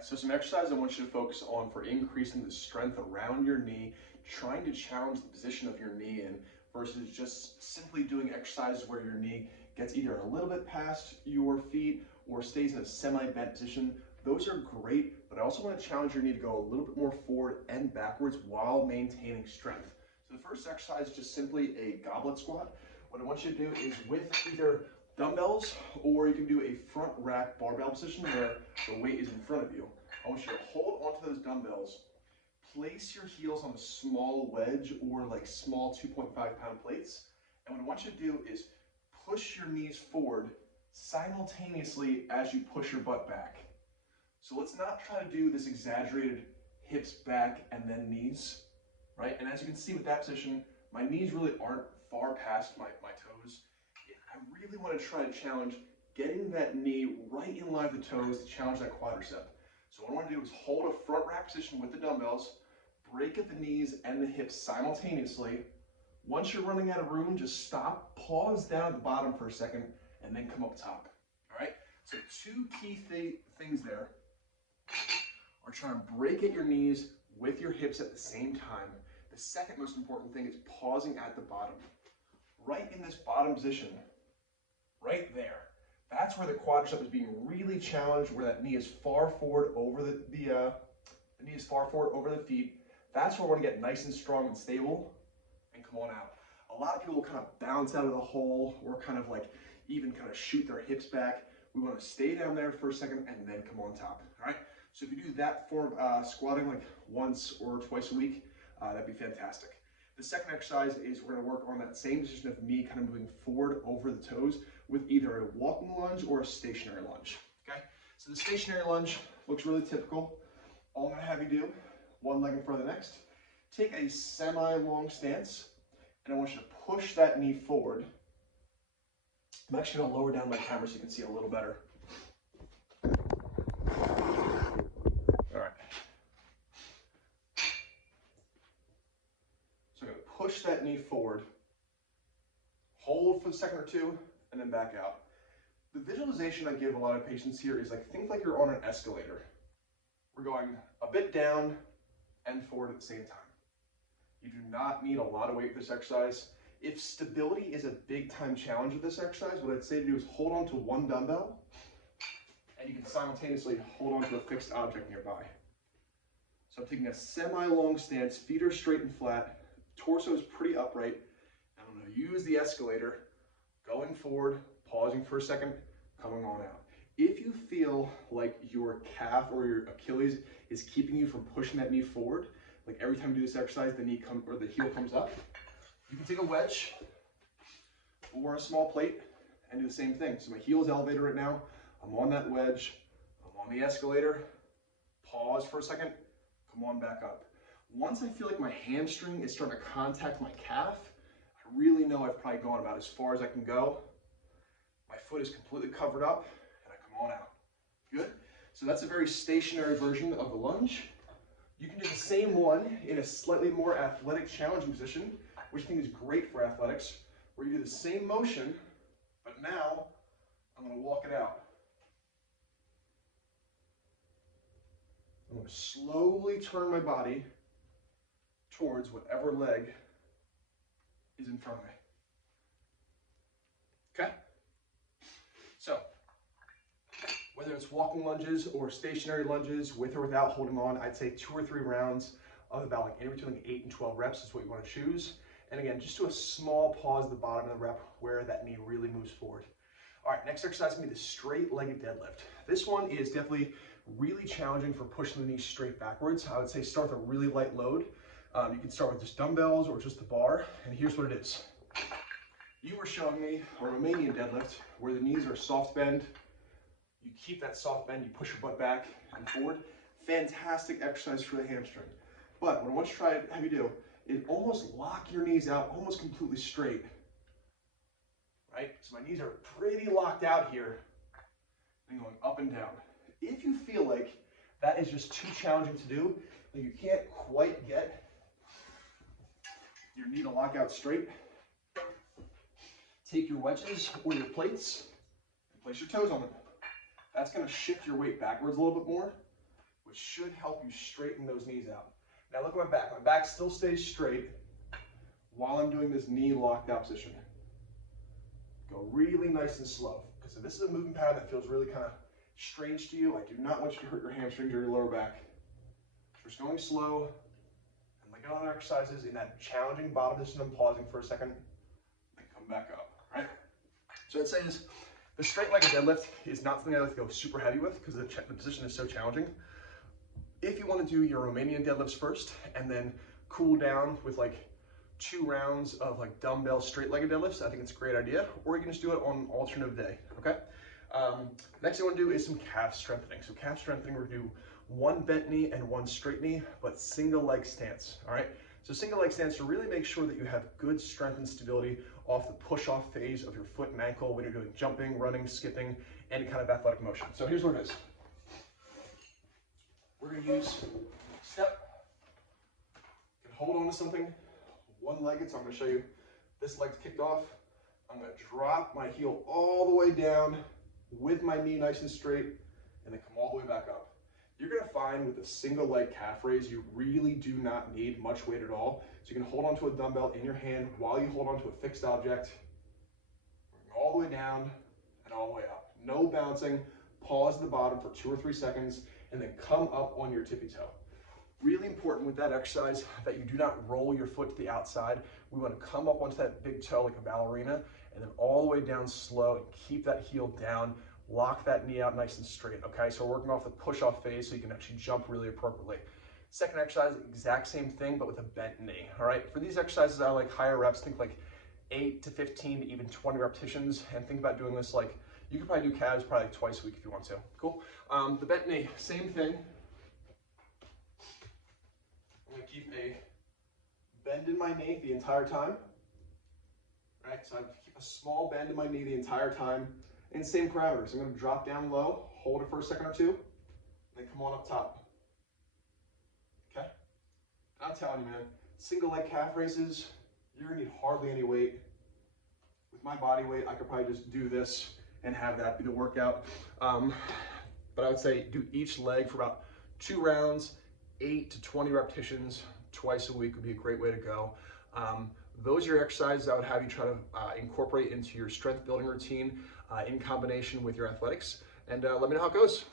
right, so some exercises I want you to focus on for increasing the strength around your knee, trying to challenge the position of your knee in versus just simply doing exercises where your knee gets either a little bit past your feet or stays in a semi-bent position. Those are great, but I also want to challenge your knee to go a little bit more forward and backwards while maintaining strength. So the first exercise is just simply a goblet squat. What I want you to do is with either dumbbells, or you can do a front rack barbell position where the weight is in front of you. I want you to hold onto those dumbbells, place your heels on a small wedge or like small 2.5-pound plates. And what I want you to do is push your knees forward simultaneously as you push your butt back. So let's not try to do this exaggerated hips back and then knees, right? And as you can see with that position, my knees really aren't far past my toes. I really want to try to challenge getting that knee right in line with the toes to challenge that quadricep. So what I want to do is hold a front rack position with the dumbbells, break at the knees and the hips simultaneously. Once you're running out of room, just stop, pause down at the bottom for a second, and then come up top. All right? So two key things there are trying to break at your knees with your hips at the same time. The second most important thing is pausing at the bottom. Right in this bottom position, right there. That's where the quadricep is being really challenged, where that knee is far forward over the knee is far forward over the feet. That's where we want to get nice and strong and stable and come on out. A lot of people will kind of bounce out of the hole or kind of like even kind of shoot their hips back. We want to stay down there for a second and then come on top. All right. So if you do that form squatting like once or twice a week, that'd be fantastic. The second exercise is we're going to work on that same position of me kind of moving forward over the toes with either a walking lunge or a stationary lunge. Okay, so the stationary lunge looks really typical. All I'm going to have you do, one leg in front of the next, take a semi-long stance, and I want you to push that knee forward. I'm actually going to lower down my camera so you can see a little better. All right. So I'm going to push that knee forward, hold for a second or two, and then back out. The visualization I give a lot of patients here is like, think like you're on an escalator. We're going a bit down and forward at the same time. You do not need a lot of weight for this exercise. If stability is a big time challenge with this exercise, what I'd say to do is hold on to one dumbbell, and you can simultaneously hold on to a fixed object nearby. So I'm taking a semi-long stance, feet are straight and flat, torso is pretty upright, and I'm going to use the escalator, going forward, pausing for a second, coming on out. If you feel like your calf or your Achilles is keeping you from pushing that knee forward, like every time you do this exercise, the heel comes up, you can take a wedge or a small plate and do the same thing. So my heel is elevated right now. I'm on that wedge. I'm on the escalator. Pause for a second. Come on back up. Once I feel like my hamstring is starting to contact my calf, I really know I've probably gone about as far as I can go. My foot is completely covered up, and I come on out. Good? So that's a very stationary version of the lunge. You can do the same one in a slightly more athletic, challenging position, which I think is great for athletics, where you do the same motion, but now I'm going to walk it out. I'm going to slowly turn my body towards whatever leg is in front of me. Okay? So, whether it's walking lunges or stationary lunges, with or without holding on, I'd say 2 or 3 rounds of about like anywhere between 8 and 12 reps is what you want to choose. And again, just do a small pause at the bottom of the rep where that knee really moves forward. All right, next exercise is going to be the straight-legged deadlift. This one is definitely really challenging for pushing the knee straight backwards. I would say start with a really light load. You can start with just dumbbells or just the bar, and here's what it is. You were showing me a Romanian deadlift where the knees are soft bend. You keep that soft bend, you push your butt back and forward. Fantastic exercise for the hamstring. But what I want to try to have you do is almost lock your knees out almost completely straight. Right? So my knees are pretty locked out here and going up and down. If you feel like that is just too challenging to do, like you can't quite get your knee to lock out straight, take your wedges or your plates and place your toes on them. That's going to shift your weight backwards a little bit more. which should help you straighten those knees out. Now look at my back. My back still stays straight while I'm doing this knee locked out position. Go really nice and slow, because if this is a movement pattern that feels really kind of strange to you, I do not want you to hurt your hamstrings or your lower back. Just going slow, and like other exercises in that challenging bottom position, I'm pausing for a second, and come back up, right? So I'd say is, the straight-legged deadlift is not something I like to go super heavy with because the position is so challenging. If you want to do your Romanian deadlifts first and then cool down with like 2 rounds of like dumbbell straight-legged deadlifts, I think it's a great idea. Or you can just do it on an alternative day, okay? Next thing I want to do is some calf strengthening. So calf strengthening, we're going to do 1 bent knee and 1 straight knee, but single leg stance, all right? So single leg stance to really make sure that you have good strength and stability off the push-off phase of your foot and ankle when you're doing jumping, running, skipping, any kind of athletic motion. So here's what it is. We're going to use step. You can hold on to something one-legged, so I'm going to show you this leg's kicked off. I'm going to drop my heel all the way down with my knee nice and straight, and then come all the way back up. You're going to find with a single leg calf raise, you really do not need much weight at all. So you can hold onto a dumbbell in your hand while you hold onto a fixed object, all the way down and all the way up. No bouncing, pause at the bottom for 2 or 3 seconds, and then come up on your tippy toe. Really important with that exercise that you do not roll your foot to the outside. We want to come up onto that big toe like a ballerina, and then all the way down slow and keep that heel down. Lock that knee out nice and straight, okay? So we're working off the push-off phase so you can actually jump really appropriately. Second exercise, exact same thing, but with a bent knee, all right? For these exercises, I like higher reps. Think like 8 to 15 to even 20 repetitions, and think about doing this like, you could probably do calves probably like twice a week if you want to. Cool? The bent knee, same thing. I'm gonna keep a bend in my knee the entire time, right? So I keep a small bend in my knee the entire time. And same parameters. I'm going to drop down low, hold it for a second or two, then come on up top. Okay? I'm telling you, man, single leg calf raises, you're going to need hardly any weight. With my body weight, I could probably just do this and have that be the workout. But I would say do each leg for about 2 rounds, 8 to 20 repetitions twice a week would be a great way to go. Those are your exercises I would have you try to incorporate into your strength building routine in combination with your athletics. And let me know how it goes.